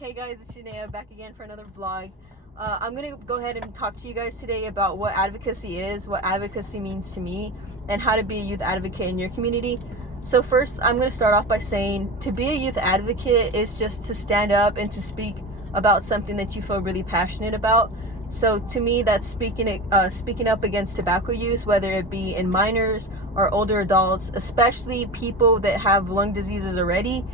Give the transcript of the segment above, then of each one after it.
Hey guys, it's Jeniah back again for another vlog. I'm going to go ahead and talk to you guys today about what advocacy is, what advocacy means to me, and how to be a youth advocate in your community. So first, I'm going to start off by saying to be a youth advocate is just to stand up and to speak about something that you feel really passionate about. So to me, that's speaking up against tobacco use, whether it be in minors or older adults, especially people that have lung diseases already,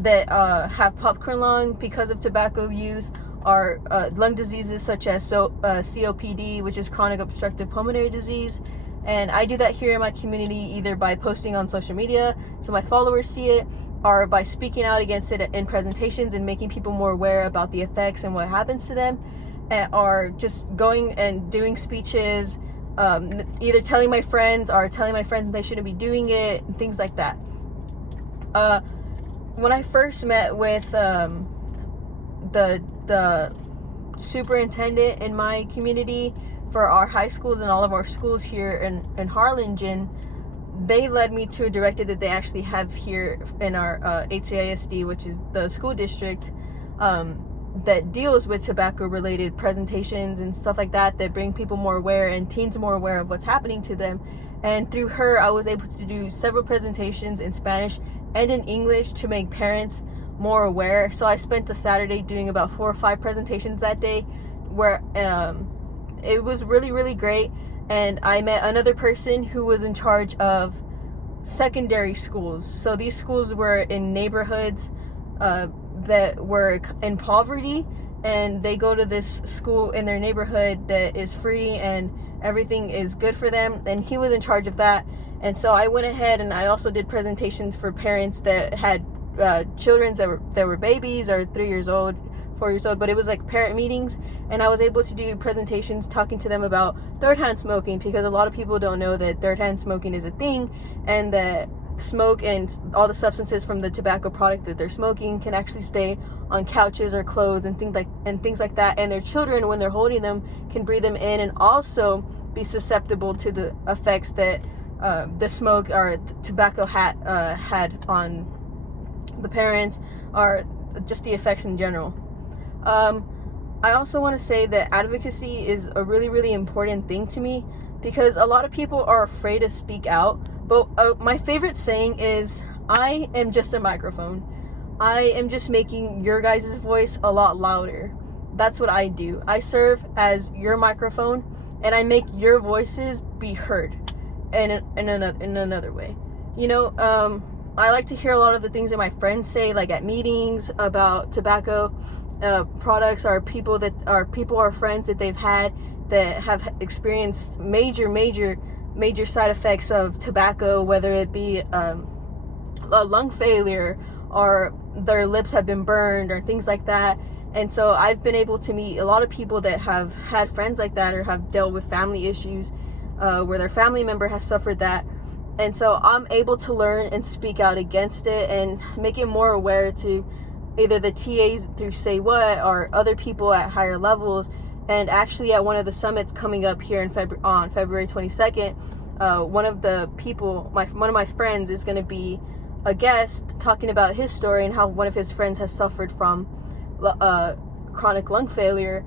that have popcorn lung because of tobacco use, or lung diseases such as COPD, which is chronic obstructive pulmonary disease. And I do that here in my community either by posting on social media so my followers see it, or by speaking out against it in presentations and making people more aware about the effects and what happens to them, or just going and doing speeches, either telling my friends they shouldn't be doing it, and things like that. When I first met with the superintendent in my community for our high schools and all of our schools here in Harlingen, they led me to a directive that they actually have here in our HCISD, which is the school district, that deals with tobacco related presentations and stuff like that bring people more aware and teens more aware of what's happening to them. And through her, I was able to do several presentations in Spanish and in English to make parents more aware. So I spent a Saturday doing about 4 or 5 presentations that day, where it was really, really great. And I met another person who was in charge of secondary schools. So these schools were in neighborhoods that were in poverty, and they go to this school in their neighborhood that is free and everything is good for them, and he was in charge of that. And so I went ahead and I also did presentations for parents that had children that were babies or 3 years old, 4 years old, but it was like parent meetings, and I was able to do presentations talking to them about third-hand smoking, because a lot of people don't know that third-hand smoking is a thing, and that smoke and all the substances from the tobacco product that they're smoking can actually stay on couches or clothes and things like that, and their children, when they're holding them, can breathe them in and also be susceptible to the effects that the smoke or the tobacco had on the parents, or just the effects in general. I also want to say that advocacy is a really, really important thing to me, because a lot of people are afraid to speak out. But my favorite saying is, I am just a microphone. I am just making your guys' voice a lot louder. That's what I do. I serve as your microphone, and I make your voices be heard in another way. You know, I like to hear a lot of the things that my friends say, like at meetings about tobacco products, or people or friends that they've had that have experienced major side effects of tobacco, whether it be a lung failure, or their lips have been burned, or things like that. And so I've been able to meet a lot of people that have had friends like that, or have dealt with family issues where their family member has suffered that. And so I'm able to learn and speak out against it and make it more aware to either the TAs through Say What, or other people at higher levels. And actually, at one of the summits coming up here on February 22nd, one of the people, one of my friends, is going to be a guest talking about his story and how one of his friends has suffered from chronic lung failure,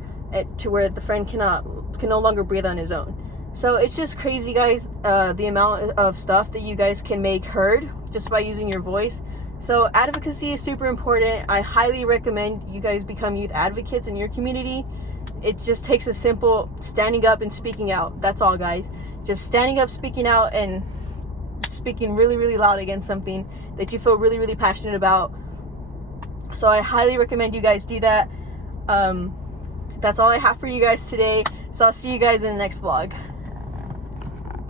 to where the friend can no longer breathe on his own. So it's just crazy, guys, the amount of stuff that you guys can make heard just by using your voice. So advocacy is super important. I highly recommend you guys become youth advocates in your community. It just takes a simple standing up and speaking out. That's all, guys. Just standing up, speaking out, and speaking really, really loud against something that you feel really, really passionate about. So I highly recommend you guys do that. That's all I have for you guys today. So I'll see you guys in the next vlog.